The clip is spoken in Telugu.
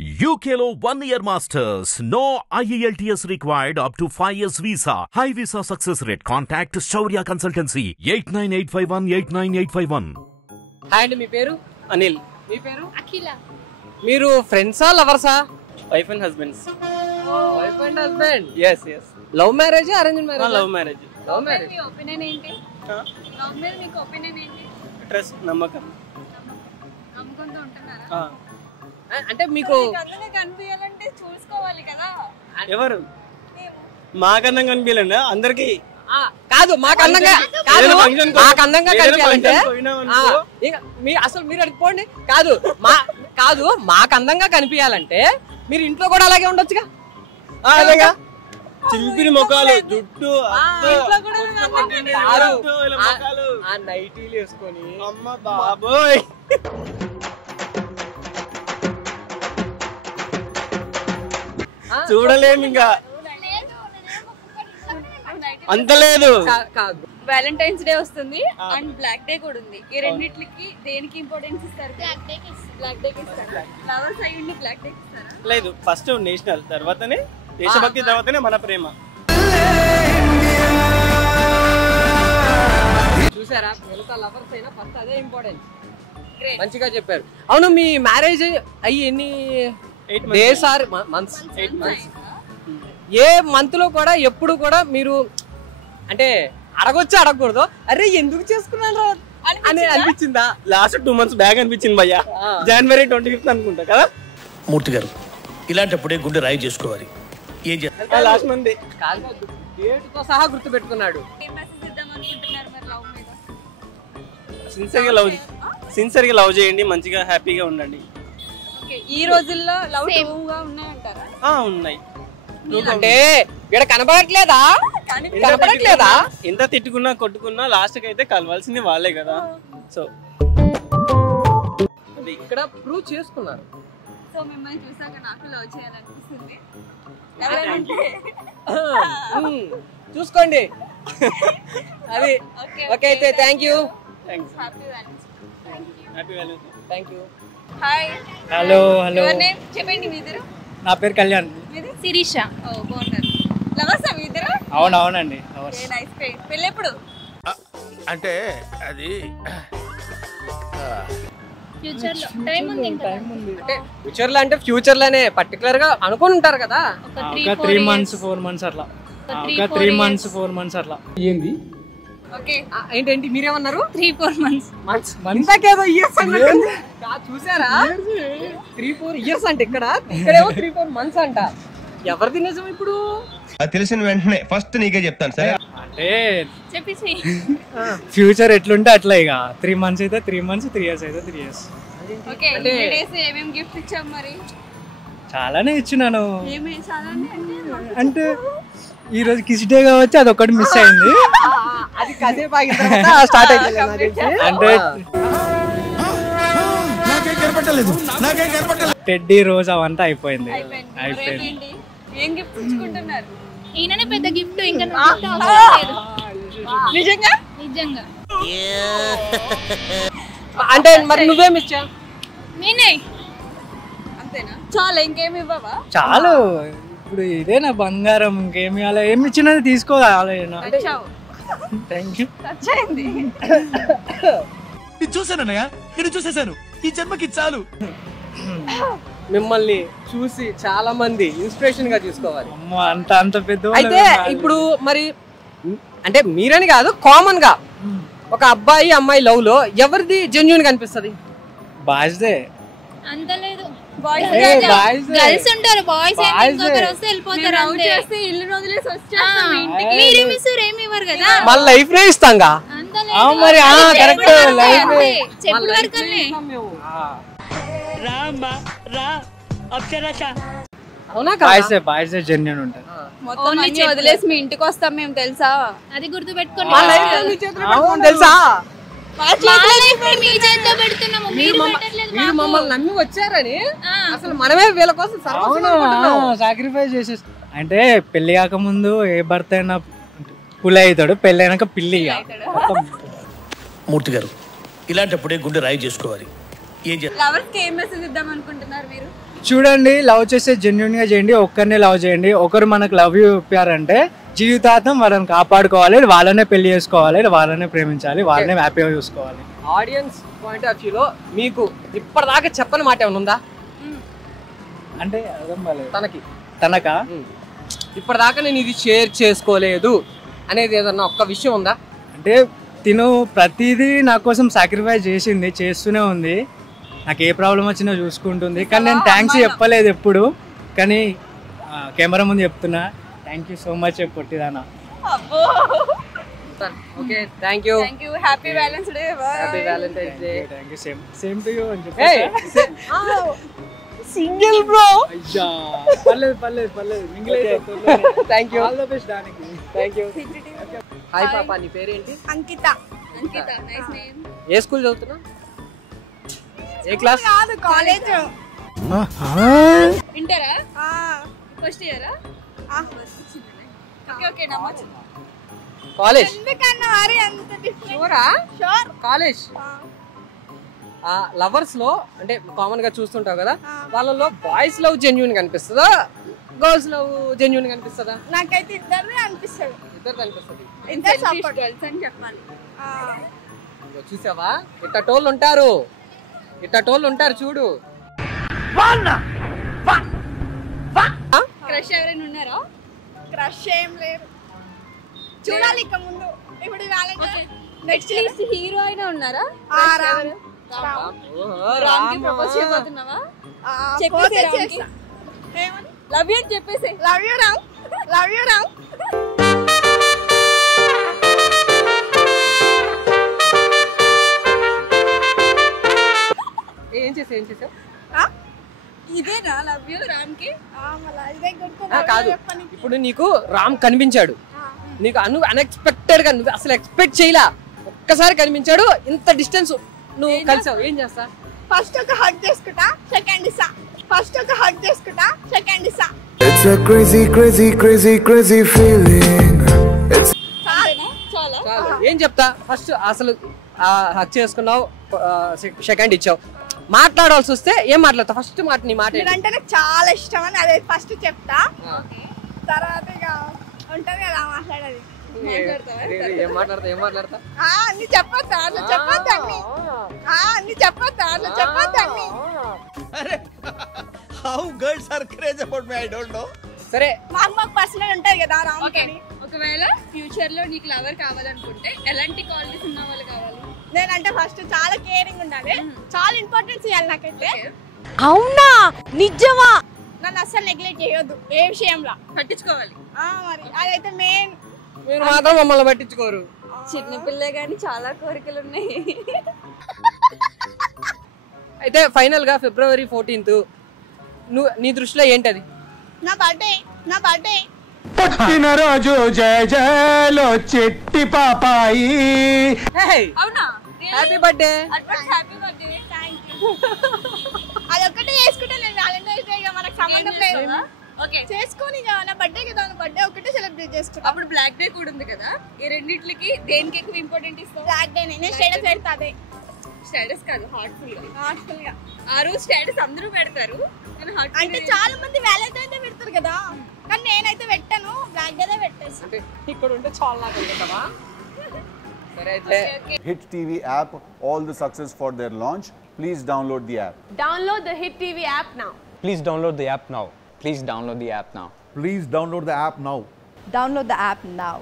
UKలో 1 year masters. No IELTS required up to 5 years visa. High visa success rate. Contact Shaurya Consultancy 89851. Hi అండి, మీ పేరు? అనిల్. మీ పేరు? అఖిల. మీరు ఫ్రెండ్సా లవర్సా? Wife and husbands. Wife and husband. yes love marriage arrange marriage? Love marriage. Love marriage. మీ ఒపీనియన్ ఏంటి? లవ్ మీద మీకు ఒపీనియన్ ఏంటి? ట్రస్ట్, నమ్మకం. నమ్మకంతో ఉంటున్నారా? అంటే మీకు అందరినీ కనిపించాలంటే చూసుకోవాలి కదా. ఎవరు మాకన్నా కనిపించాలండి అందరికి? కాదు, మాకు అందంగా కనిపించాలంటే అసలు మీరు అడుగుకోండి. కాదు మాకు అందంగా కనిపించాలంటే మీరు ఇంట్లో కూడా అలాగే ఉండొచ్చుగా. అదేగా, చిలిపిరి ముఖాలు, జుట్టు, నైటీలు వేసుకొని. అమ్మ బాబోయ్, చూడలేము ఇంకా. అంత లేదు. కాదు, వ్యాలంటైన్స్ డే వస్తుంది అండ్ బ్లాక్ డే కూడా ఉంది. ఈ రెండిట్లకి దేనికి ఇంపార్టెన్స్ ఇస్తారు? బ్లాక్ డే కి ఇస్తారు. లవర్స్ అయ్యుండి బ్లాక్ డే కి ఇస్తారా? లేదు, ఫస్ట్ నేషనల్, తర్వాతనే దేశభక్తి, తర్వాతనే మన ప్రేమ. చూసారా, మిగతా లవర్స్ అయినా ఫస్ట్ అదే ఇంపార్టెంట్. మంచిగా చెప్పారు. అవును, మీ మ్యారేజ్ అయ్యి ఎన్ని days are months? 8 months. A month లో కూడా ఎప్పుడు కూడా మీరు అంటే అడగొచ్చు అడగకూడదు, అరే ఎందుకు చేసుకున్నాను అని అనిపించిందా? లాస్ట్ 2 months బ్యాక్ అనిపించింది భయ్యా. January 25th అనుకుంటా కదా మూర్తి గారు. ఇలాంటప్పుడే గుండె రాయి చేసుకోవాలి. ఏం చేస్తారు? లాస్ట్ మంత్ డేట్ తో సహా గుర్తు పెట్టుకున్నాడు. ఏం మెసేజ్ ఇద్దాం అనుకుంటున్నారు మరి లవ్ మీద? సిన్సియర్గా లవ్ చేయండి, మంచిగా హ్యాపీగా ఉండండి. ఓకే, ఈ రోజుల్లో లవ్ గా ఉన్నాయంటారా? ఉన్నాయి. అంటే ఇక్కడ కనబడట్లేదా? ఎంత తిట్టుకున్నా కొట్టుకున్నా లాస్ట్ కి అయితే కలవాల్సింది వాళ్ళే కదా. సో ఇక్కడ ప్రూవ్ చేసుకున్నారు. సో మిమ్మల్ని చూసాక నాకు లవ్ చేయాలనిపిస్తుంది. చూసుకోండి అది. ఓకే అయితే thank you. Thank you. Hi. Hello hello. Your name చెప్పండి. మీ ఇద్దరు? నా పేరు కళ్యాణ్. మీది? శిరీష. ఓ బాగున్నారు. లవర్సా మీ ఇద్దరు? అవునవునండి. నైస్ పేరు. పెళ్ళి ఎప్పుడు? అంటే అది ఫ్యూచర్ లో టైం ఉంది. ఇంకా అంటే ఫ్యూచర్ లో అంటే ఫ్యూచర్ లోనే పర్టికులర్ గా అనుకుని ఉంటారు కదా. ఒక 3 months 4 months అట్లా. ఒక 3 months 4 months అట్లా. ఏంది? ఓకే, ఏంటండి మీరేమన్నారు? 3-4 months. ఇంతకేదో ఇయర్స్ అన్నట్టు చూసారా? 3-4 years అంటే ఇక్కడేమో 3-4 months అంట. ఎవరిది నిజం ఇప్పుడు? అది తెలిసిన వెంటనే ఫస్ట్ నీకే చెప్తాను సరే. అంటే చెప్పేసి ఫ్యూచర్ ఎట్లుంటే అట్లా. ఇక 3 months అయితే 3 months, 3 years అయితే 3 years. ఓకే, ఈ డేస్ ఏమేం గిఫ్ట్ ఇచ్చాం మరి? చాలానే ఇచ్చినాను. ఏమేం చాలానే అంటే ఈ రోజు కిస్ డే కావచ్చు, అది ఒకటి మిస్ అయింది. అది కాసేపు ఆగిన తర్వాత స్టార్ట్ అవుతుంది. అంటే టెడ్డీ రోజు అవంతా అయిపోయింది. అయిపోయింది. ఏం గిఫ్ట్ ఇచ్చుకుంటున్నారు? ఈయననే పెద్ద గిఫ్ట్. ఇంకా నిజంగా నిజంగా అంటే మరి నువ్వేమి ఇచ్చావు? నేనే. అంతేనా? చాలా ఇంకేమి ఇవ్వవా? చాలు. ఇప్పుడు ఇదే నా బంగారం. ఇంకేమి అలా ఏమి ఇచ్చినది తీసుకోవాలి. Thank you. వచ్చేయండి. ఇది చూసానన్నయ్య, నేను చూసేసాను. ఈ జన్మకి చాలు. మిమ్మల్ని చూసి చాలా మంది ఇన్స్పిరేషన్ గా తీసుకోవాలి. అమ్మో, అంత పెద్ద. అయితే ఇప్పుడు మరి అంటే మీరని కాదు, కామన్ గా ఒక అబ్బాయి అమ్మాయి లవ్ లో ఎవరిది జెన్యూన్ గా అనిపిస్తుంది? Boys they. అంత లేదు. గర్ల్స్ ఉంటారు, బాయ్స్ ఇంకొకరు వస్తే వెళ్ళిపోతారు. అంతే. ఇల్లు వదిలేసి వచ్చేస్తాం ఇంటికి. మీరు మిస్సూర్ ఏమి ఇవ్వరు కదా. మన లైఫ్ నే ఇస్తాంగా. అంత మరి కరెక్ట్. చెప్పుడు వరకునే. అవునా? బాయ్స్ జెన్యూన్ ఉంటారు. మొత్తం అన్ని వదిలేసి మీ ఇంటికి వస్తాం మేము, తెలుసా? అది గుర్తు పెట్టుకోండి. తెలుసా? మీ చేతిలో పెడుతున్నాము. మీరు మీరు మమ్మల్ని నమ్మి వచ్చారని అసలు మనమే వీళ్ళ కోసం సాక్రిఫైస్ చేసే. అంటే పెళ్లి కాకముందు ఏ భర్త అయినా పులి అవుతాడు, పెళ్లి అయినాక పిల్లి. మూర్తి గారు, ఇలాంటప్పుడే గుండె రాయి చేసుకోవాలి. ఏం చేస్తారు? లవర్స్ కి ఏం మెసేజ్ ఇద్దాం అనుకుంటున్నారు మీరు? చూడండి, లవ్ చేస్తే జెన్యున్ గా చేయండి, ఒక్కరినే లవ్ చేయండి. ఒకరు మనకు లవ్ చెప్పారంటే జీవితాంతం వాళ్ళని కాపాడుకోవాలి, వాళ్ళనే పెళ్లి చేసుకోవాలి, వాళ్ళనే ప్రేమించాలి, వాళ్ళనే హ్యాపీగా చూసుకోవాలి. ఆడియన్స్ పాయింట్ ఆఫ్ వ్యూలో మీకు ఇప్పటిదాకా చెప్పని మాట ఏమైనా ఉందా? అంటే అర్థం కాలేదు. తనకా ఇప్పటిదాకా నేను ఇది షేర్ చేసుకోలేదు అనేది ఏదన్నా ఒక్క విషయం ఉందా? అంటే తిను ప్రతిదీ నా కోసం సాక్రిఫైస్ చేసింది, చేస్తూనే ఉంది. నాకు ఏ ప్రాబ్లం వచ్చినా చూసుకుంటుంది. కానీ నేను థ్యాంక్స్ చెప్పలేదు ఎప్పుడు, కానీ కెమెరా ముందు చెప్తున్నా. థ్యాంక్ యూ సో మచ్ పొట్టిదానా. Okay, thank you. Happy Valentine's day. Happy Valentine's day. Thank you. Same to you అని చెప్పి. Single bro. అయ్యా పర్లేదు మింగిల్ అయితే. Thank you. All the best దానికి. Thank you. హాయ్ పాపా, నీ పేరేంటి? అంకిత. Nice name. ఏ స్కూల్ చదువుతున్నావు? ఏ క్లాస్? కాదు, కాలేజ్. ఇంటరా? ఫస్ట్ ఇయరా? ఓకే నమ్మొచ్చు. కాలేజ్. ఎందుకన్నా మరి అంత డిఫరెంట్? షూర్. కాలేజ్. లవర్స్ లో అంటే కామన్ గా చూస్తుంటావు కదా, వాళ్ళలో బాయ్స్ లవ్ జెన్యూన్ కనిపిస్తుందా, గర్ల్స్ లవ్ జెన్యూన్ కనిపిస్తుందా? నాకైతే ఇద్దరు అనిపిస్తుంది. ఇద్దరు కనిపిస్తుంది. ఇద్దరు సపోర్ట్ గర్ల్స్ అని చెప్పాలి. చూసావా, ఇట్టటోళ్ళు ఉంటారు చూడు. క్రష్ ఎవరైనా ఉన్నారా? క్రష్ ఏం లేరు, చూడాలి ఇక ముందు. ఇప్పుడు నెక్స్ట్ హీరో అయినా ఉన్నారా? రామ్ కి ప్రపోజ్ చేయబోతున్నావా? చెప్పేసి లవ్ యూ చెప్పేసి. Love you Ram. ఏం చేసావు? ఇదేనా లవ్ యూ రామ్ కి? కాదు, ఇప్పుడు నీకు రామ్ కనిపించాడు, నీకు అన్ఎక్స్పెక్టెడ్ గా నువ్వు అసలు ఎక్స్పెక్ట్ చేయలా, ఒక్కసారి కనిపించాడు, ఇంత డిస్టెన్స్ నువ్వు కలిసావు, ఏం చేస్తా? ఫస్ట్ ఒక హగ్ చేసుకుంటా, సెకండ్ ఇస్తా. It's a crazy feeling. చాలా ఏం చెప్తా? ఫస్ట్ అసలు హగ్ చేసుకున్నావు, సెకండ్ ఇచ్చావు, మాట్లాడాల్సి వస్తే ఏం మాట్లాడతావు? ఫస్ట్ మాట నీ మాట అంటే నాకు చాలా ఇష్టం అని అదే ఫస్ట్ చెప్తా. తర్వాత ఇక ఉంటది కదా మాట్లాడేది. ఏం మాట్లాడతా? అన్ని చెప్పొద్దా? అట్లా చెప్పొద్దు అన్ని. How girls are crazy about me, I don't know. సరే, మాకు పర్సనల్ ఉంటది కదా రామ్. ఒకవేళ ఫ్యూచర్ లో నీకు లవర్ కావాలనుకుంటే ఎలాంటి క్వాలిటీస్ ఉన్న వాళ్ళు కావాలి? నేనంటే ఫస్ట్ చాలా కేరింగ్ ఉండాలి, చాలా ఇంపార్టెన్స్ ఇవ్వాలి నాకైతే. అవునా? నిజమా? నన్ను అస్సలు నెగ్లెక్ట్ చేయొద్దు, ఏ విషయంలో పట్టించుకోవాలి. మరి అదైతే మెయిన్. మీరు మాత్రం మమ్మల్ని పట్టించుకోరు. చిన్నపిల్లే గానీ చాలా కోరికలు ఉన్నాయి. అయితే ఫైనల్ గా February 14th నీ దృష్టిలో ఏంటది? నా బర్త్డే. పుట్టినరోజు జయ జయలో చెట్టి పాపాయి. అవునా? Happy birthday. Happy birthday. Thank you. అదొక్కటే చేసుకుంటే నేను వ్యాలంటైన్స్ డే మనకు సంబంధం లేదు. ఓకే, చేసుకొని నా బర్త్డే కదా, నా బర్త్డే ఒకటే సెలబ్రేట్ చేసుకుంటా. అప్పుడు బ్లాక్ డే కూడా ఉంది కదా, ఈ రెండిట్లకి దేనికి ఎక్కువ ఇంపార్టెంట్ ఇస్తావు? Black day. నేను స్టేటస్ పెడతా. అదే స్టేటస్ కాదు, హార్ట్ఫుల్ గా. ఆ రోజు స్టేటస్ అందరూ పెడతారు, అంటే చాలా మంది వ్యాలంటైన్స్ డే పెడతారు కదా, కానీ నేనైతే పెట్టాను, బ్లాక్ డే పెట్టేసి. ఇక్కడ ఉంటే చాలా కదా. సరే అయితే Hit TV app, all the success for their launch. Please download the app. Download the Hit TV app now. Please download the app now. Please download the app now. Please download the app now. Download the app now.